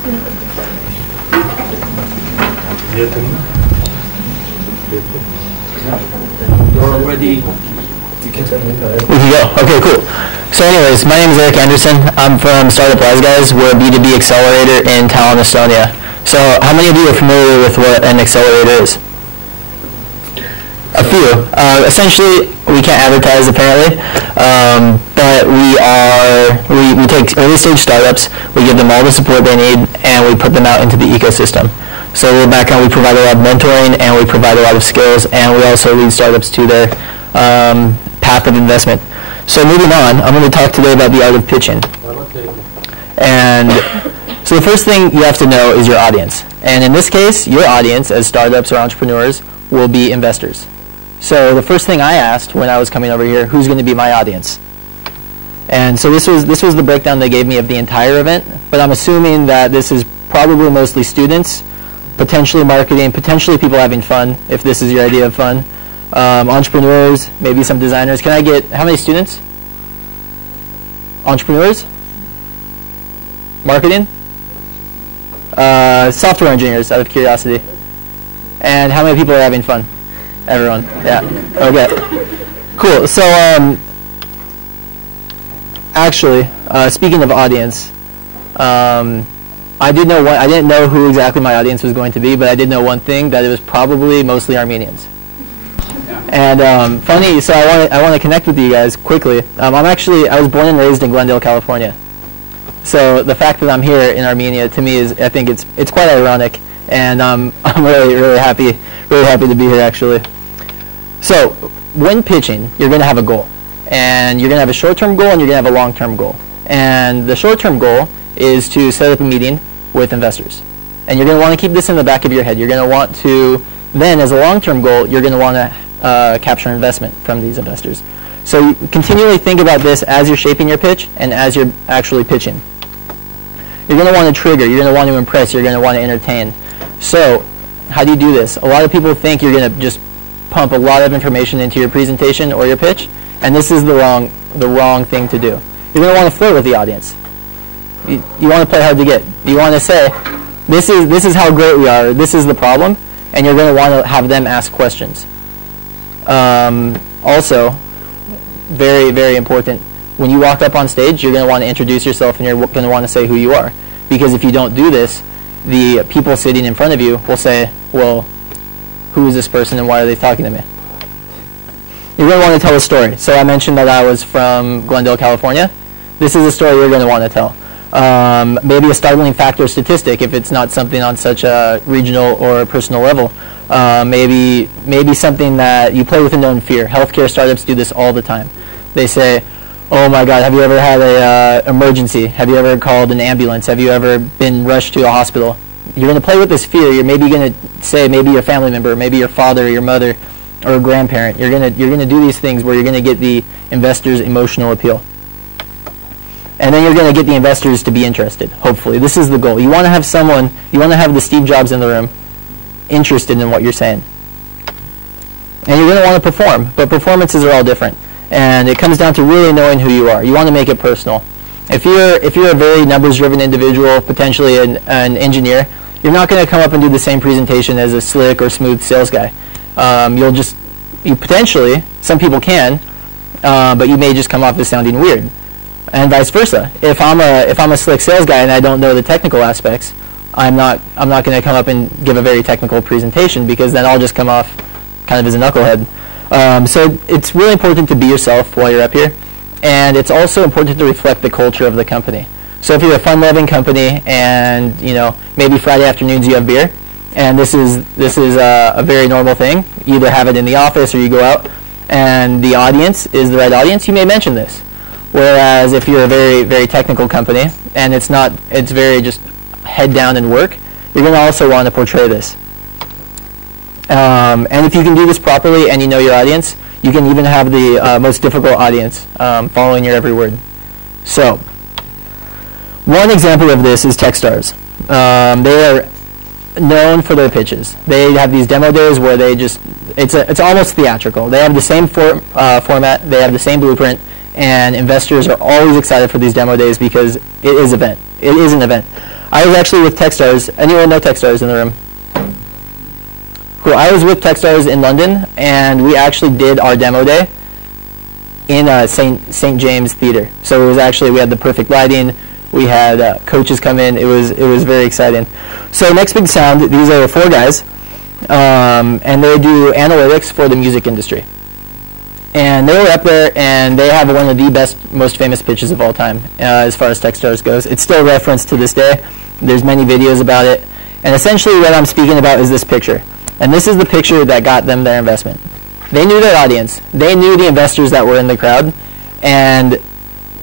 You're ready. You can tell me. We can go. Okay, cool. So anyways, my name is Erik Anderson. I'm from Startup Wise Guys. We're a B2B accelerator in Tallinn, Estonia. So how many of you are familiar with what an accelerator is? A few. Essentially, we can't advertise apparently, but we take early stage startups, we give them all the support they need, and we put them out into the ecosystem. So a little background, we provide a lot of mentoring, and we provide a lot of skills, and we also lead startups to their path of investment. So moving on, I'm going to talk today about the art of pitching. And so the first thing you have to know is your audience. And in this case, your audience as startups or entrepreneurs will be investors. So the first thing I asked when I was coming over here, who's going to be my audience? And so this was the breakdown they gave me of the entire event, but I'm assuming that this is probably mostly students, potentially marketing, potentially people having fun, if this is your idea of fun, entrepreneurs, maybe some designers. Can I get, how many students? Entrepreneurs? Marketing? Software engineers, out of curiosity. And how many people are having fun? Everyone. Yeah. Okay. Cool. So actually, speaking of audience, I didn't know who exactly my audience was going to be, but I did know one thing, that it was probably mostly Armenians. And funny, so I want to connect with you guys quickly. I was born and raised in Glendale, California. So the fact that I'm here in Armenia, to me, I think it's quite ironic, and I'm really happy to be here actually. So when pitching, you're going to have a goal, and you're going to have a short-term goal and you're going to have a long-term goal. And the short-term goal is to set up a meeting with investors, and you're going to want to keep this in the back of your head. You're going to want to then, as a long-term goal, you're going to want to capture investment from these investors. So you continually think about this as you're shaping your pitch and as you're actually pitching. You're going to want to trigger, you're going to want to impress, you're going to want to entertain. So how do you do this? A lot of people think you're going to just pump a lot of information into your presentation or your pitch, and this is the wrong thing to do. You're going to want to flirt with the audience. You want to play hard to get. You want to say, this is how great we are, this is the problem, and you're going to want to have them ask questions. Also, very, very important, when you walk up on stage, you're going to want to introduce yourself and you're going to want to say who you are. Because if you don't do this, the people sitting in front of you will say, well, who is this person and why are they talking to me? You're going to want to tell a story. So I mentioned that I was from Glendale, California. This is a story you're going to want to tell. Maybe a startling fact or statistic if it's not something on such a regional or personal level. Maybe something that you play with a known fear. Healthcare startups do this all the time. They say, oh my God, have you ever had an emergency? Have you ever called an ambulance? Have you ever been rushed to a hospital? You're going to play with this fear. You're maybe going to say maybe your family member, maybe your father, or your mother, or a grandparent. You're going to do these things where you're going to get the investors' emotional appeal. And then you're going to get the investors to be interested, hopefully. This is the goal. You want to have the Steve Jobs in the room interested in what you're saying. And you're going to want to perform, but performances are all different. And it comes down to really knowing who you are. You want to make it personal. If you're a very numbers-driven individual, potentially an engineer, you're not going to come up and do the same presentation as a slick or smooth sales guy. You potentially, some people can, but you may just come off as sounding weird. And vice versa. If I'm a slick sales guy and I don't know the technical aspects, I'm not going to come up and give a very technical presentation, because then I'll just come off kind of as a knucklehead. So it's really important to be yourself while you're up here, and it's also important to reflect the culture of the company. So if you're a fun-loving company and maybe Friday afternoons you have beer, and this is a very normal thing, you either have it in the office or you go out, and the audience is the right audience, you may mention this. Whereas if you're a very, very technical company and it's very just head down and work, you're going to also want to portray this. And if you can do this properly and you know your audience, you can even have the most difficult audience following your every word. So, one example of this is Techstars. They are known for their pitches. They have these demo days where it's almost theatrical. They have the same format, they have the same blueprint, and investors are always excited for these demo days because it is an event. I was actually with Techstars. Anyone know Techstars in the room? Cool. I was with Techstars in London, and we actually did our demo day in St. James Theatre. So it was actually, we had the perfect lighting. We had coaches come in. It was very exciting. So Next Big Sound, these are 4 guys, and they do analytics for the music industry. And they were up there, and they have one of the best, most famous pitches of all time as far as Techstars goes. It's still referenced to this day. There's many videos about it. And essentially what I'm speaking about is this picture. And this is the picture that got them their investment. They knew their audience. They knew the investors that were in the crowd. And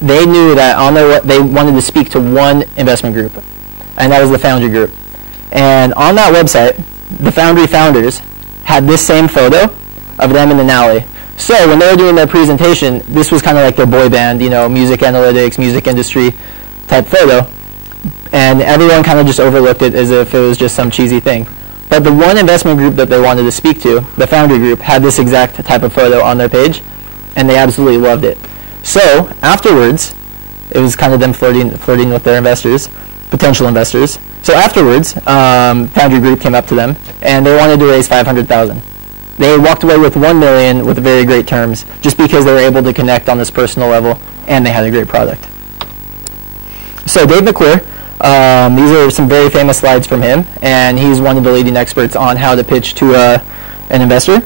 they knew that on their they wanted to speak to one investment group. And that was the Foundry Group. And on that website, the Foundry founders had this same photo of them in an alley. So when they were doing their presentation, this was kind of like their boy band, you know, music analytics, music industry type photo. And everyone kind of just overlooked it as if it was just some cheesy thing. But the one investment group that they wanted to speak to, the Foundry Group, had this exact type of photo on their page, and they absolutely loved it. So afterwards, it was kind of them flirting with their investors, potential investors. So afterwards, Foundry Group came up to them, and they wanted to raise $500,000. They walked away with $1 million with very great terms, just because they were able to connect on this personal level, and they had a great product. So Dave McClure, these are some very famous slides from him, and he's one of the leading experts on how to pitch to an investor.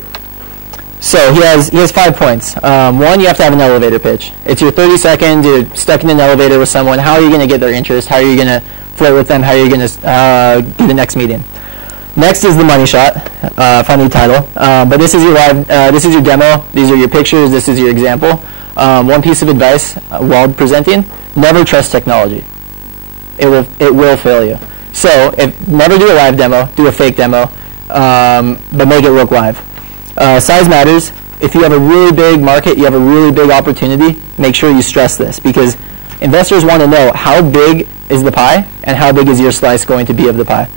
So he has 5 points. One, you have to have an elevator pitch. It's your 30 seconds, you're stuck in an elevator with someone. How are you going to get their interest? How are you going to flirt with them? How are you going to get the next meeting? Next is the money shot. Funny title. But this is your live. This is your demo. These are your pictures. This is your example. One piece of advice while presenting: never trust technology. It will fail you. So never do a live demo. Do a fake demo, but make it look live. Size matters. If you have a really big market, you have a really big opportunity, make sure you stress this, because investors want to know how big is the pie and how big is your slice going to be of the pie.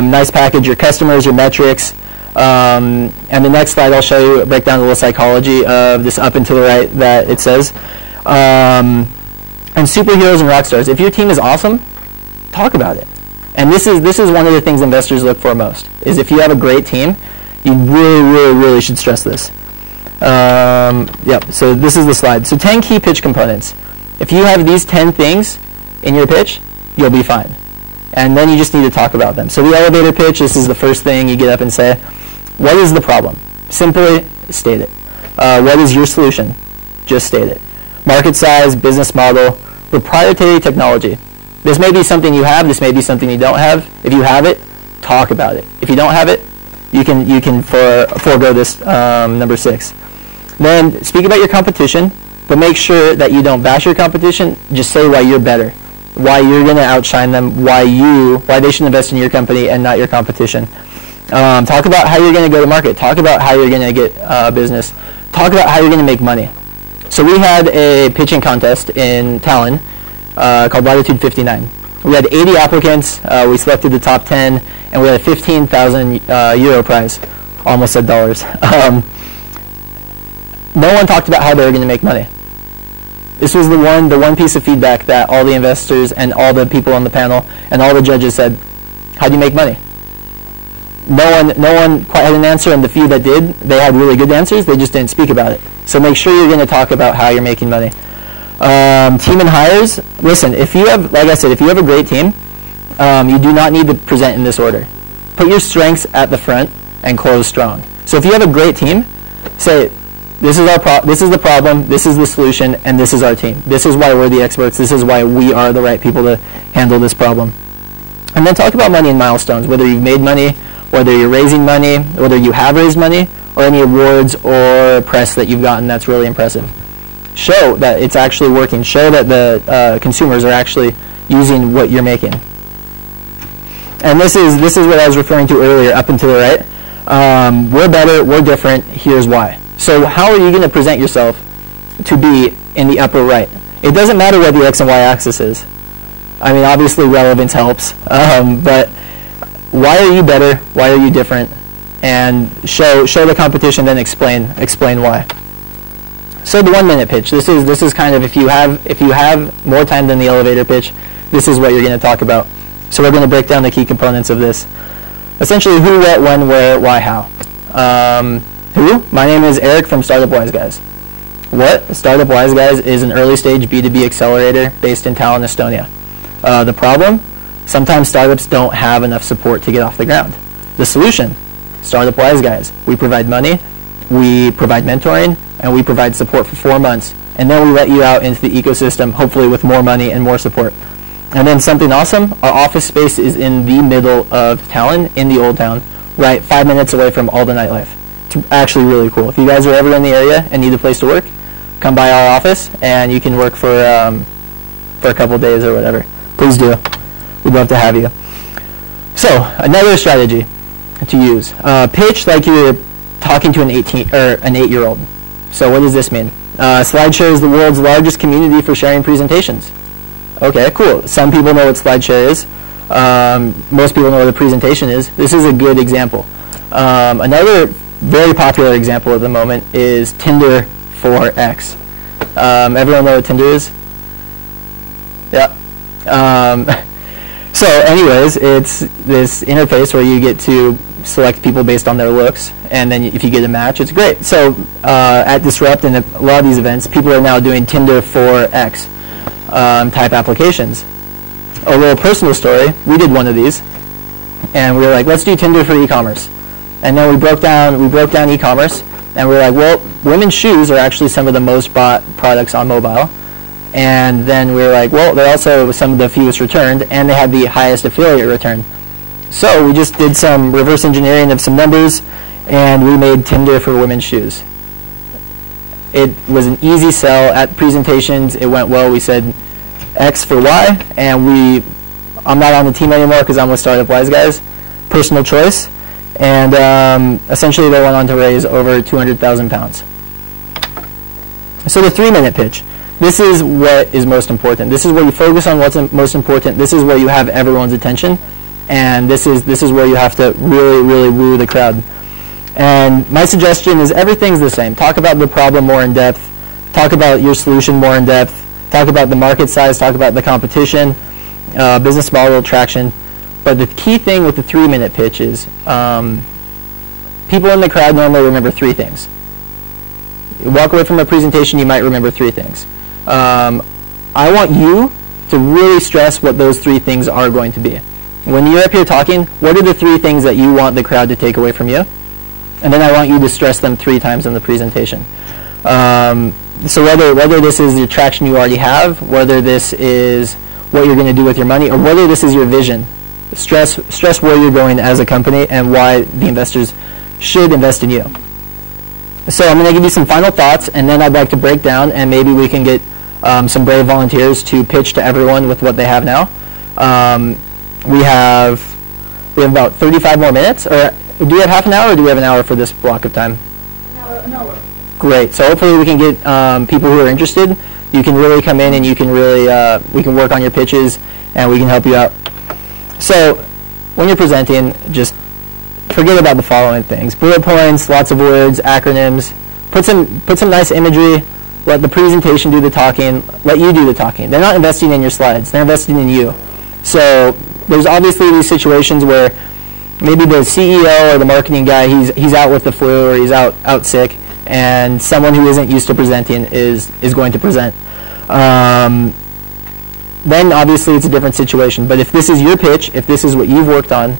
Nice package, your customers, your metrics. And the next slide I'll show you, break down a little psychology of this up and to the right that it says. And superheroes and rock stars. If your team is awesome, talk about it. And this is one of the things investors look for most, is if you have a great team, you really should stress this. Yep, so this is the slide. So 10 key pitch components. If you have these 10 things in your pitch, you'll be fine. And then you just need to talk about them. So the elevator pitch, this is the first thing you get up and say. What is the problem? Simply state it. What is your solution? Just state it. Market size, business model, proprietary technology. This may be something you have, this may be something you don't have. If you have it, talk about it. If you don't have it, you can forego this number 6. Then speak about your competition, but make sure that you don't bash your competition. Just say why you're better, why you're going to outshine them, why they should invest in your company and not your competition. Talk about how you're going to go to market. Talk about how you're going to get business. Talk about how you're going to make money. So we had a pitching contest in Tallinn called Latitude 59. We had 80 applicants. We selected the top 10, and we had a 15,000 euro prize. Almost said dollars. No one talked about how they were going to make money. This was the one piece of feedback that all the investors and all the people on the panel and all the judges said, how do you make money? No one quite had an answer, and the few that did, they had really good answers. They just didn't speak about it. So make sure you're going to talk about how you're making money. Team and hires. Listen, if you have, like I said, if you have a great team, you do not need to present in this order. Put your strengths at the front and close strong. So if you have a great team, say, this is the problem, this is the solution, and this is our team. This is why we're the experts. This is why we are the right people to handle this problem. And then talk about money and milestones, whether you've made money, whether you're raising money, whether you have raised money, or any awards or press that you've gotten that's really impressive. Show that it's actually working. Show that the consumers are actually using what you're making. And this is what I was referring to earlier, up and to the right. We're better, we're different, here's why. So how are you going to present yourself to be in the upper right? It doesn't matter what the X and Y axis is. I mean, obviously relevance helps, but why are you better? Why are you different? And show the competition, then explain why. So the 1-minute pitch. This is kind of, if you have more time than the elevator pitch, this is what you're going to talk about. So we're going to break down the key components of this. Essentially, who, what, when, where, why, how. Who? My name is Eric from Startup Wise Guys. What? Startup Wise Guys is an early stage B2B accelerator based in Tallinn, Estonia. The problem? Sometimes startups don't have enough support to get off the ground. The solution? Startup Wise Guys. We provide money, we provide mentoring, and we provide support for 4 months. And then we let you out into the ecosystem, hopefully with more money and more support. And then something awesome, our office space is in the middle of Tallinn, in the old town, right 5 minutes away from all the nightlife. It's actually really cool. If you guys are ever in the area and need a place to work, come by our office and you can work for a couple days or whatever. Please do. We'd love to have you. So another strategy to use: pitch like you're talking to an 8-year-old. So what does this mean? SlideShare is the world's largest community for sharing presentations. Okay, cool. Some people know what SlideShare is. Most people know what a presentation is. This is a good example. Another very popular example at the moment is Tinder for X. Everyone know what Tinder is? Yeah. So anyways, it's this interface where you get to select people based on their looks, and then if you get a match, it's great. So at Disrupt and a lot of these events, people are now doing Tinder for X type applications. A little personal story, we did one of these, and we were like, let's do Tinder for e-commerce. And then we broke down e-commerce, and we were like, well, women's shoes are actually some of the most bought products on mobile. And then we were like, well, they're also some of the fewest returned, and they had the highest affiliate return. So we just did some reverse engineering of some numbers, and we made Tinder for women's shoes. It was an easy sell. At presentations, it went well. We said X for Y, and I'm not on the team anymore because I'm with Startup Wise Guys. Personal choice. And essentially they went on to raise over 200,000 pounds. So the 3-minute pitch. This is what is most important. This is where you focus on what's most important. This is where you have everyone's attention. And this is where you have to really, really woo the crowd. And my suggestion is everything's the same. Talk about the problem more in depth. Talk about your solution more in depth. Talk about the market size. Talk about the competition, business model, traction. But the key thing with the 3-minute pitch is people in the crowd normally remember 3 things. You walk away from a presentation, you might remember 3 things. I want you to really stress what those 3 things are going to be. When you're up here talking, what are the 3 things that you want the crowd to take away from you? And then I want you to stress them 3 times in the presentation. So whether this is the traction you already have, whether this is what you're going to do with your money, or whether this is your vision, stress where you're going as a company and why the investors should invest in you. So I'm going to give you some final thoughts, and then I'd like to break down, and maybe we can get some brave volunteers to pitch to everyone with what they have now. We have about 35 more minutes. Or do we have half an hour, or do we have an hour for this block of time? An hour. Great. So hopefully we can get people who are interested. You can really come in, and you can really we can work on your pitches, and we can help you out. So when you're presenting, just forget about the following things: bullet points, lots of words, acronyms. Put some nice imagery. Let the presentation do the talking. Let you do the talking. They're not investing in your slides. They're investing in you. So there's obviously these situations where maybe the CEO or the marketing guy, he's out with the flu, or he's out sick, and someone who isn't used to presenting is going to present. Then obviously it's a different situation. But if this is your pitch, if this is what you've worked on,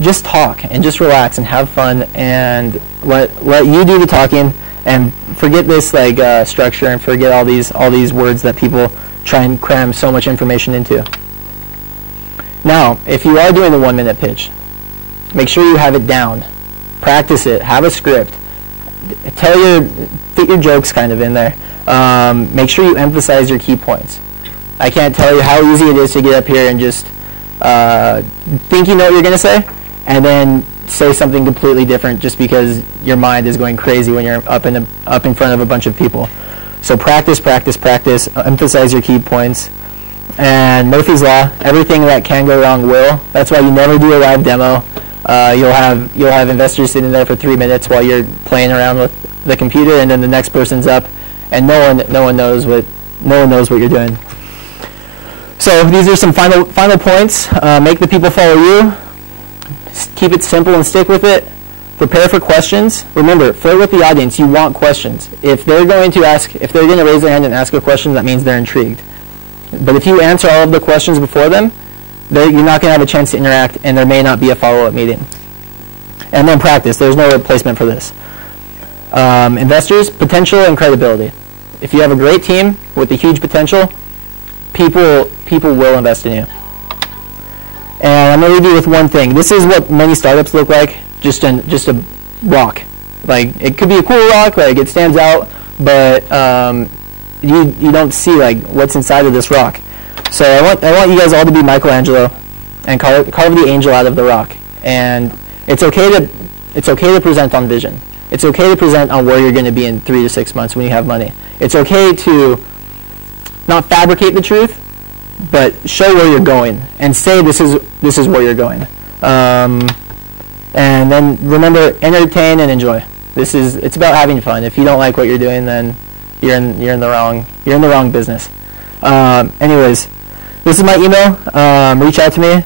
just talk and just relax and have fun, and let you do the talking, and forget this like structure, and forget all these words that people try and cram so much information into. Now, if you are doing the 1-minute pitch, make sure you have it down. Practice it. Have a script. Fit your jokes kind of in there. Make sure you emphasize your key points. I can't tell you how easy it is to get up here and just think you know what you're going to say, and then say something completely different just because your mind is going crazy when you're up in front of a bunch of people. So practice, practice, practice. Emphasize your key points. And Murphy's Law, everything that can go wrong will. That's why you never do a live demo. You'll have investors sitting there for 3 minutes while you're playing around with the computer, and then the next person's up, and no one knows what you're doing. So these are some final points. Make the people follow you. Keep it simple and stick with it. Prepare for questions. Remember, flirt with the audience. You want questions. If they're going to raise their hand and ask a question, that means they're intrigued. But if you answer all of the questions before them, you're not going to have a chance to interact, and there may not be a follow-up meeting. And then practice. There's no replacement for this. Investors, potential and credibility. If you have a great team with a huge potential, people will invest in you. And I'm going to leave you with one thing. This is what many startups look like, just a rock. Like, it could be a cool rock, like it stands out, but you don't see like what's inside of this rock. So I want you guys all to be Michelangelo and carve the angel out of the rock. And it's okay to present on vision. It's okay to present on where you're going to be in 3 to 6 months when you have money. It's okay to not fabricate the truth, but show where you're going and say this is where you're going. And then remember, entertain and enjoy. It's about having fun. If you don't like what you're doing, then you're in the wrong business. Anyways, this is my email. Reach out to me.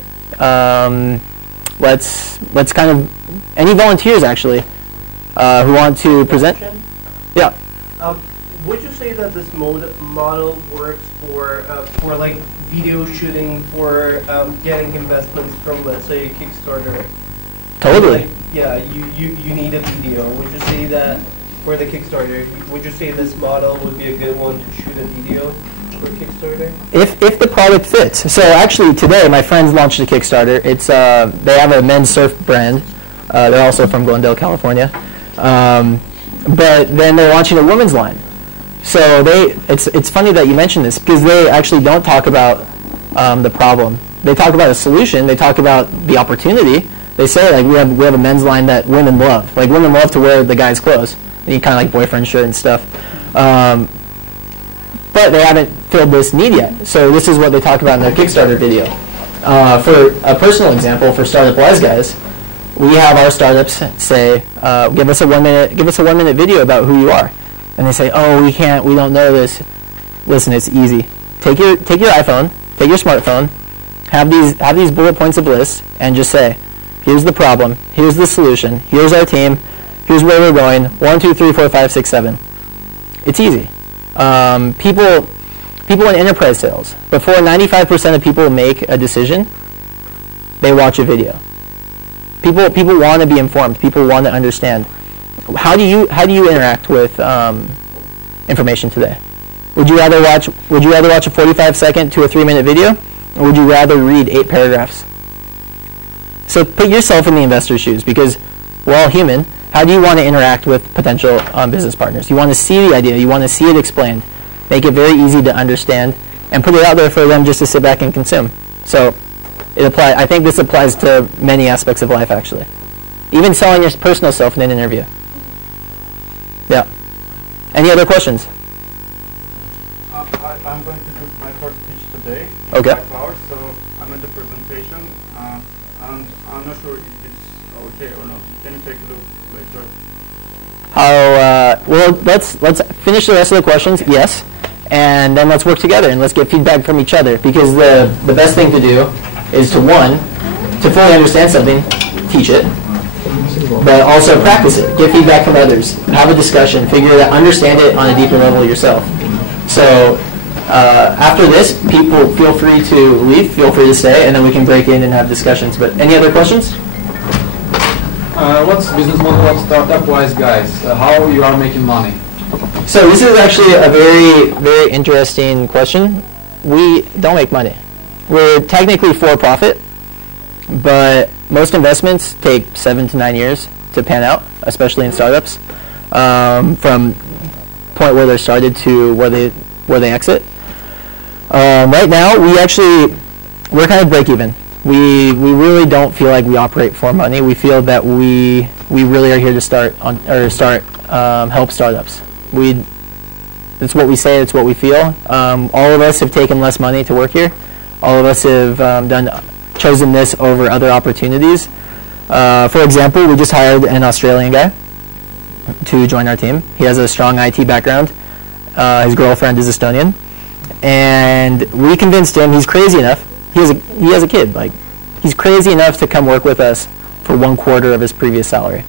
Let's kind of, any volunteers actually who want to present? Yeah. Would you say that this model works for like video shooting, for getting investments from, let's say, Kickstarter? Totally. Like, yeah, you need a video. Would you say that for the Kickstarter, would you say this model would be a good one to shoot a video for Kickstarter? If the product fits. So actually today my friends launched a Kickstarter. It's they have a men's surf brand. They're also from Glendale, California. But then they're launching a women's line. So it's funny that you mentioned this, because they actually don't talk about the problem. They talk about a solution. They talk about the opportunity. They say like we have a men's line that women love. Like women love to wear the guy's clothes. Kind of like boyfriend shirt and stuff. But they haven't filled this need yet. So this is what they talk about in their Kickstarter video. For a personal example, for Startup Wise Guys, we have our startups say, give us a 1 minute video about who you are. And they say, oh, we don't know this. Listen, it's easy. Take your iPhone, take your smartphone, have these bullet points of lists, and just say, here's the problem, here's the solution, here's our team, here's where we're going, 1, 2, 3, 4, 5, 6, 7. It's easy. People in enterprise sales, before 95% of people make a decision, they watch a video. People want to be informed. People want to understand. How do you interact with information today? Would you rather watch a 45-second to a 3-minute video, or would you rather read 8 paragraphs? So put yourself in the investor's shoes, because we're all human. How do you want to interact with potential business partners? You want to see the idea. You want to see it explained. Make it very easy to understand, and put it out there for them just to sit back and consume. So I think this applies to many aspects of life, actually. Even selling your personal self in an interview. Yeah. Any other questions? I'm going to do my first pitch today. Okay. 5 hours, so I'm at the presentation, and I'm not sure if it's okay or not. Can you take a look later? Well, let's finish the rest of the questions. Yes, and then let's work together and let's get feedback from each other, because the best thing to do is to fully understand something, teach it, but also practice it. Get feedback from others. Have a discussion. Figure it out. Understand it on a deeper level yourself. So after this, people feel free to leave. Feel free to stay, and then we can break in and have discussions. But any other questions? What's business model of Startup Wise Guys? How you are making money? So this is actually a very, very interesting question. We don't make money. We're technically for profit, but most investments take 7 to 9 years to pan out, especially in startups, from point where they're started to where they exit. Right now, we're kind of break even. We really don't feel like we operate for money. We feel that we really are here to help startups. It's what we say. It's what we feel. All of us have taken less money to work here. All of us have chosen this over other opportunities. For example, we just hired an Australian guy to join our team. He has a strong IT background. His girlfriend is Estonian, and we convinced him. He's crazy enough. He has a kid. Like, he's crazy enough to come work with us for 1/4 of his previous salary.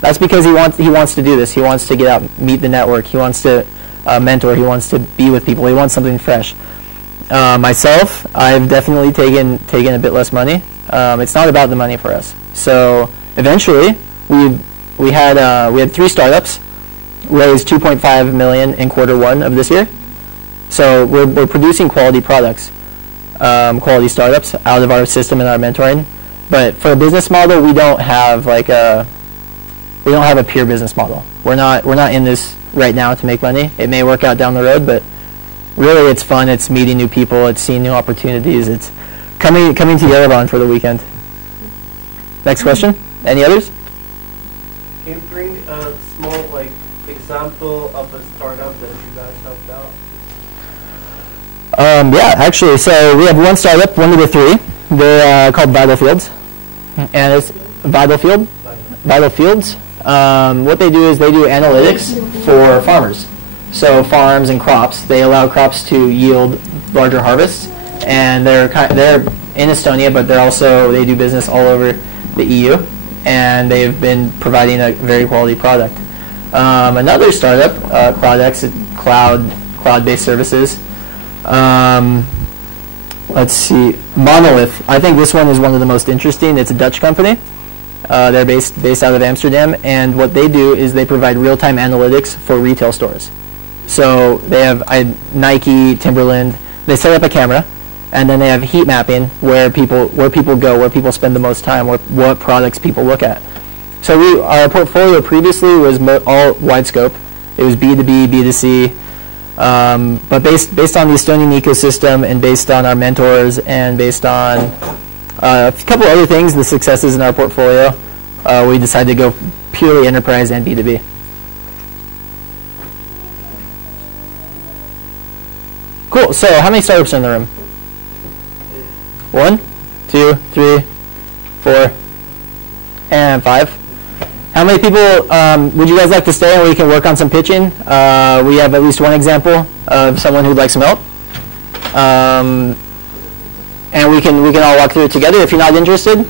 That's because he wants to do this. He wants to get out, meet the network. He wants to mentor. He wants to be with people. He wants something fresh. Myself, I've definitely taken a bit less money. It's not about the money for us. So eventually, we had 3 startups, raised 2.5 million in Q1 of this year. So we're producing quality products, quality startups out of our system and our mentoring. But for a business model, we don't have a pure business model. We're not in this right now to make money. It may work out down the road, but really it's fun. It's meeting new people. It's seeing new opportunities. It's coming to Yerevan for the weekend. Next question. Any others? Can you bring a small example of a startup that you guys helped out? Yeah, actually, so we have one startup, one of the 3. They're called Vital Fields, and it's Vital Fields. What they do is they do analytics for farmers. So farms and crops, they allow crops to yield larger harvests, and they're in Estonia, but they do business all over the EU, and they've been providing a very quality product. Another startup, Cloudx, cloud-based services. Let's see, Monolith. I think this one is one of the most interesting. It's a Dutch company. They're based out of Amsterdam, and what they do is they provide real-time analytics for retail stores. So they have Nike, Timberland. They set up a camera, and then they have heat mapping where people go, where people spend the most time, what products people look at. So our portfolio previously was all wide scope. It was B2B, B2C. But based on the Estonian ecosystem and based on our mentors and based on a couple other things, the successes in our portfolio, we decided to go purely enterprise and B2B. Cool. So how many startups are in the room? 1, 2, 3, 4, and 5. How many people would you guys like to stay and we can work on some pitching? We have at least one example of someone who'd like some help. And we can all walk through it together. If you're not interested,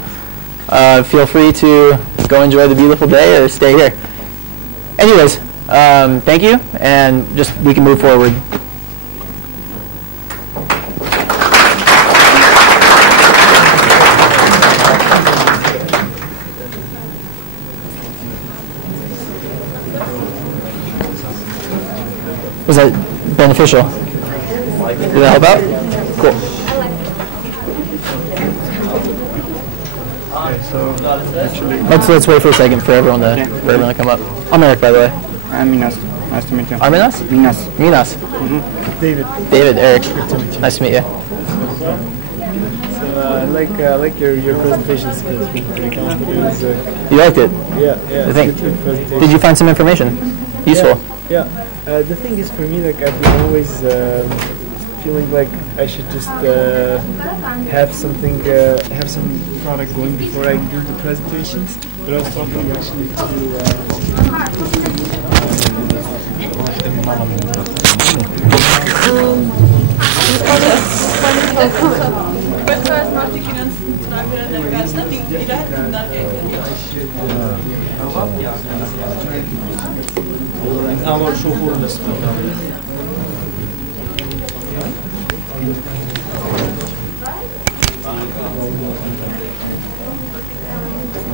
feel free to go enjoy the beautiful day or stay here. Anyways, thank you, and we can move forward. Was that beneficial? Did that help out? Cool. Okay, so actually, Let's wait for a second for everyone to come up. I'm Eric, by the way. I'm Minas. Nice to meet you. Minas? Minas. David, Eric. Nice to meet you. I like your presentation skills. Pretty confident. You liked it? Yeah. Did you find some information useful? Yeah. The thing is, for me, I've been always feeling like I should just have some product going before I do the presentations. But I was talking actually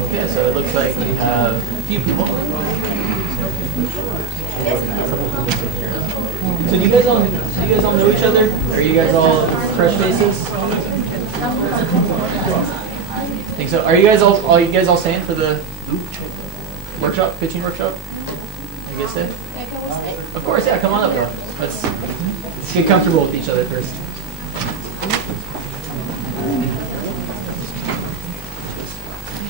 Okay, so it looks like we have a few people. So do you guys all know each other? Are you guys all fresh faces? I think so. Are you guys all staying for the workshop, pitching workshop? You guys stay? Yeah, can we stay? Of course, yeah. Come on up, though. Let's get comfortable with each other first.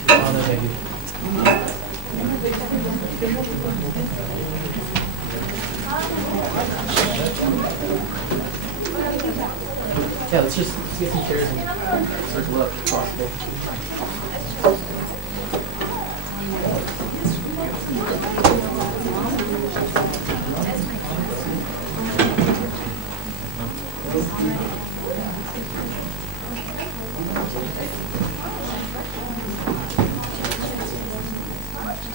Oh, no, thank you. Yeah, let's get some chairs and circle up if possible.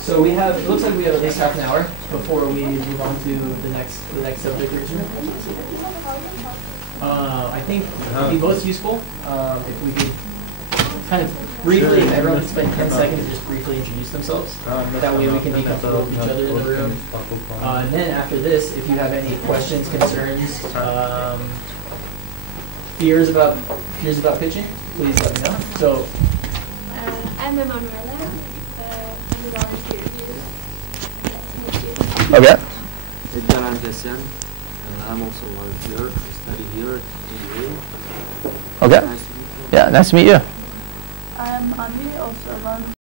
So we have, it looks like we have at least half an hour before we move on to the next subject or two. I think it would be most useful if we could kind of briefly, everyone could spend 10 seconds to just briefly introduce themselves. That way we can be comfortable with each other in the room. And then after this, if you have any questions, concerns, fears about pitching, please let me know. So I'm Emanuela. I'm a volunteer here. okay. Erik Anderson, I'm also a volunteer. I study here at UA. Okay. Nice to meet you. Yeah, nice to meet you. I'm Anvi, also a volunteer.